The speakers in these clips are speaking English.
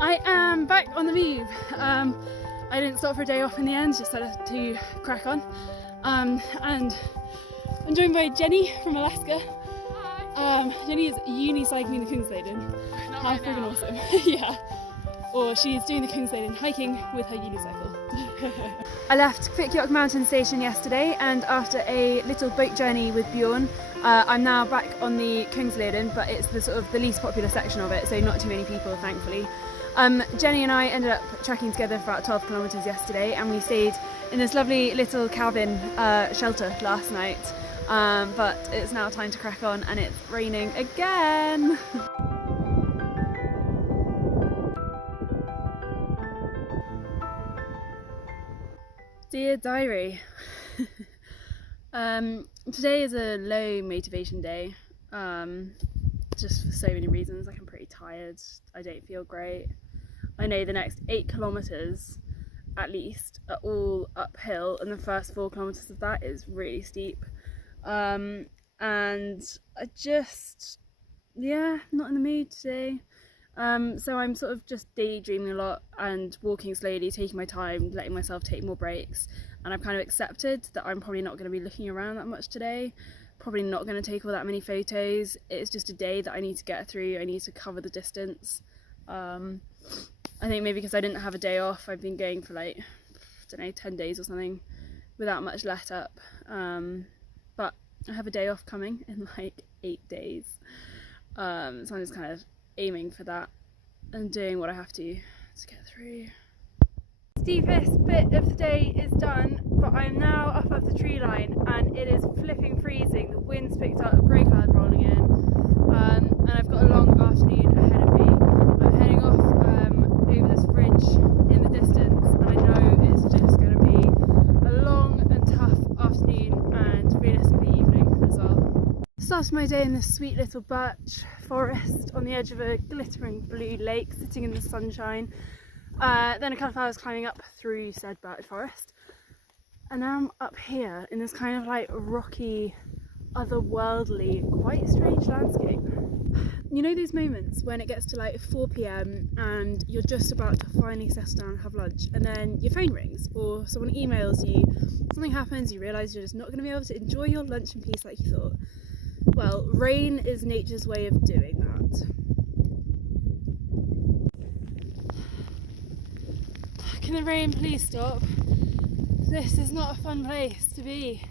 I am back on the move. I didn't stop for a day off in the end, just had to crack on. And I'm joined by Jenny from Alaska. Hi. Jenny is unicycling the Kungsleden. How friggin' awesome. Yeah. Or she's doing the Kungsleden hiking with her unicycle. I left Kvikjok mountain station yesterday, and after a little boat journey with Bjorn, I'm now back on the Kungsleden, but it's the sort of the least popular section of it, so not too many people, thankfully. Jenny and I ended up trekking together for about 12 kilometres yesterday, and we stayed in this lovely little cabin shelter last night. But it's now time to crack on, and it's raining again. Dear diary, today is a low motivation day, just for so many reasons. Like, I'm pretty tired, I don't feel great. I know the next 8 kilometres at least are all uphill, and the first 4 kilometres of that is really steep. And I just, yeah, not in the mood today. So I'm sort of just daydreaming a lot and walking slowly, taking my time, letting myself take more breaks. And I've kind of accepted that I'm probably not going to be looking around that much today, probably not going to take all that many photos. It's just a day that I need to get through. I need to cover the distance. I think maybe because I didn't have a day off, I've been going for like, I don't know, 10 days or something without much let up. But I have a day off coming in like 8 days. So I'm just kind of aiming for that and doing what I have to get through. Steepest bit of the day is done, but I'm now up of the tree line and it is flipping freezing. The wind's picked up, grey cloud rolling in, and I've got a long afternoon ahead of me. I'm heading off over this bridge in the distance, and I know it's just going to be a long and tough afternoon and realistically evening as well. Started my day in this sweet little birch forest on the edge of a glittering blue lake, sitting in the sunshine. Then a couple of hours climbing up through said birch forest, and now I'm up here in this kind of like rocky, otherworldly, quite strange landscape. You know those moments when it gets to like 4 PM and you're just about to finally settle down and have lunch, and then your phone rings or someone emails you, something happens, you realise you're just not going to be able to enjoy your lunch in peace like you thought? Well, rain is nature's way of doing that. Can the rain please stop? This is not a fun place to be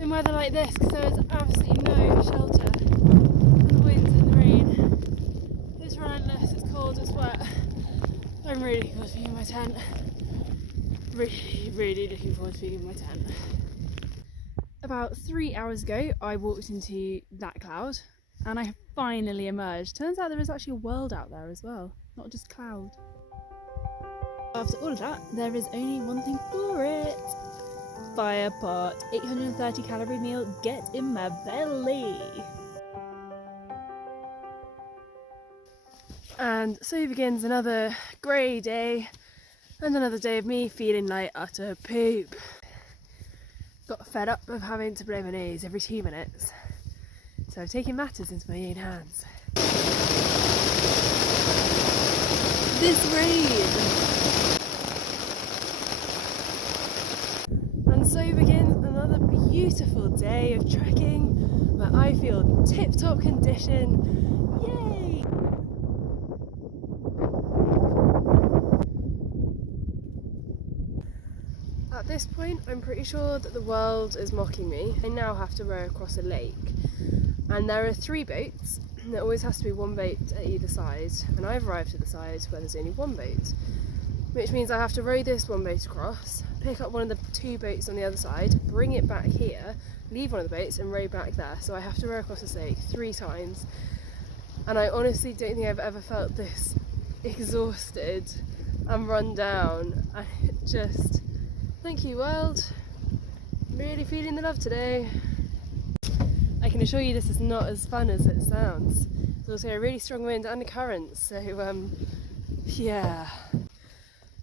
in weather like this, because there is absolutely no shelter from the wind and the rain. It's relentless, it's cold, it's wet. I'm really looking forward to being in my tent. Really looking forward to being in my tent. About 3 hours ago I walked into that cloud and I finally emerged. Turns out there is actually a world out there as well, not just cloud. After all of that, there is only one thing for it. Fire pot, 830 calorie meal, get in my belly. And so begins another grey day and another day of me feeling like utter poop. Got fed up of having to blow my nose every 2 minutes, so I've taken matters into my own hands. This rain! And so begins another beautiful day of trekking where I feel tip-top condition. Yay! At this point, I'm pretty sure that the world is mocking me. I now have to row across a lake, and there are 3 boats. There always has to be 1 boat at either side, and I've arrived at the side where there's only 1 boat, which means I have to row this 1 boat across, pick up one of the 2 boats on the other side, bring it back here, leave one of the boats and row back there. So I have to row across this lake 3 times, and I honestly don't think I've ever felt this exhausted and run down. I just, thank you world, I'm really feeling the love today. I can assure you this is not as fun as it sounds. There's also a really strong wind and a current, so yeah.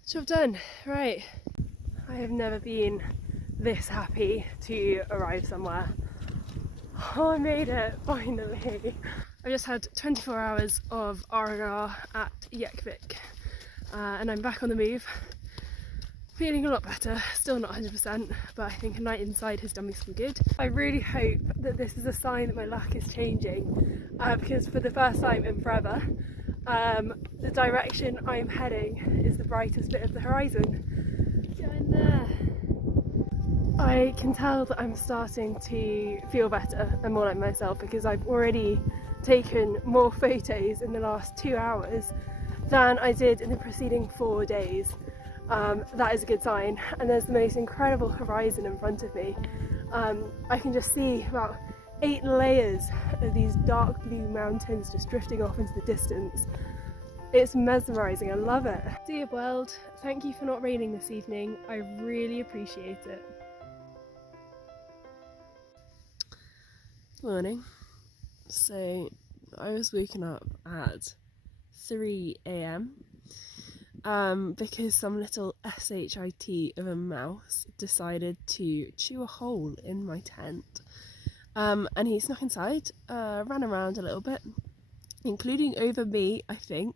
Job done. Right, I have never been this happy to arrive somewhere. Oh, I made it, finally. I just had 24 hours of R&R at Jektvik, and I'm back on the move. Feeling a lot better, still not 100%, but I think a night inside has done me some good. I really hope that this is a sign that my luck is changing, because for the first time in forever, the direction I'm heading is the brightest bit of the horizon. Going there. I can tell that I'm starting to feel better and more like myself because I've already taken more photos in the last 2 hours than I did in the preceding 4 days. That is a good sign, and there's the most incredible horizon in front of me. I can just see about 8 layers of these dark blue mountains just drifting off into the distance. It's mesmerising, I love it. Dear world, thank you for not raining this evening, I really appreciate it. Morning. So I was waking up at 3 AM because some little shit of a mouse decided to chew a hole in my tent, and he snuck inside, ran around a little bit, including over me, I think.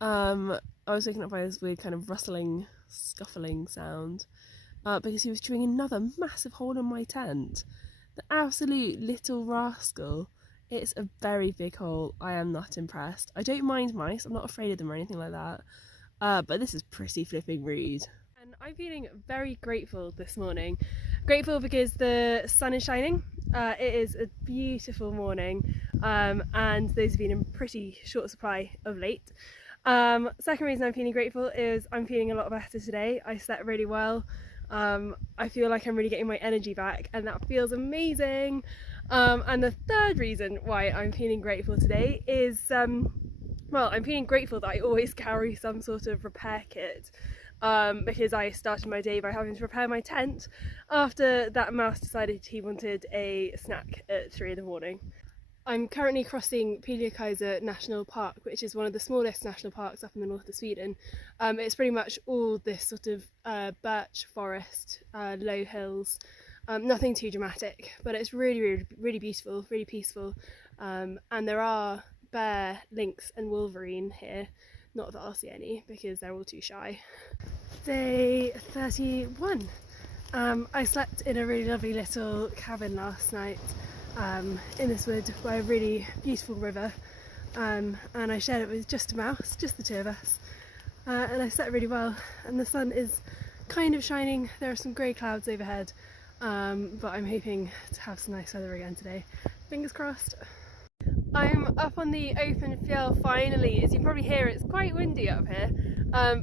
I was waken up by this weird kind of rustling, scuffling sound, because he was chewing another massive hole in my tent. The absolute little rascal. It's a very big hole. I am not impressed. I don't mind mice, I'm not afraid of them or anything like that. But this is pretty flipping rude. And I'm feeling very grateful this morning. Grateful because the sun is shining. It is a beautiful morning, and those have been in pretty short supply of late. Second reason I'm feeling grateful is I'm feeling a lot better today. I slept really well. I feel like I'm really getting my energy back, and that feels amazing. And the third reason why I'm feeling grateful today is, well, I'm feeling grateful that I always carry some sort of repair kit, because I started my day by having to repair my tent after that mouse decided he wanted a snack at 3 in the morning. I'm currently crossing Pieljekaise National Park, which is one of the smallest national parks up in the north of Sweden. It's pretty much all this sort of birch forest, low hills, nothing too dramatic, but it's really beautiful, really peaceful, and there are bear, lynx and wolverine here. Not that I'll see any because they're all too shy. Day 31. I slept in a really lovely little cabin last night, in this wood by a really beautiful river, and I shared it with just a mouse, just the two of us, and I slept really well, and the sun is kind of shining. There are some grey clouds overhead, but I'm hoping to have some nice weather again today. Fingers crossed. I'm up on the open fjell finally. As you probably hear, it's quite windy up here,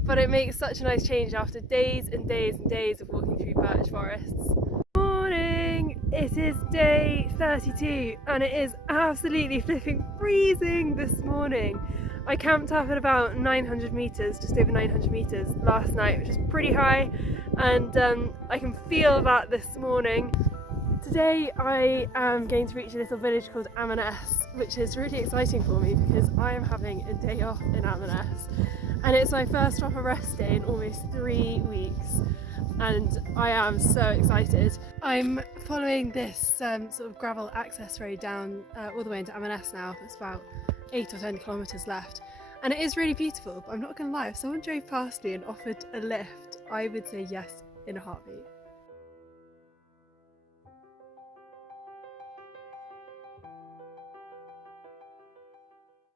but it makes such a nice change after days and days and days of walking through birch forests. Morning! It is day 32 and it is absolutely flipping freezing this morning. I camped up at about 900 metres, just over 900 metres last night, which is pretty high, and I can feel that this morning. Today I am going to reach a little village called Ammarnäs, which is really exciting for me because I am having a day off in Ammarnäs, and it's my first proper rest day in almost 3 weeks, and I am so excited. I'm following this sort of gravel access road down all the way into Ammarnäs now. It's about 8 or 10 kilometres left, and it is really beautiful, but I'm not going to lie, if someone drove past me and offered a lift, I would say yes in a heartbeat.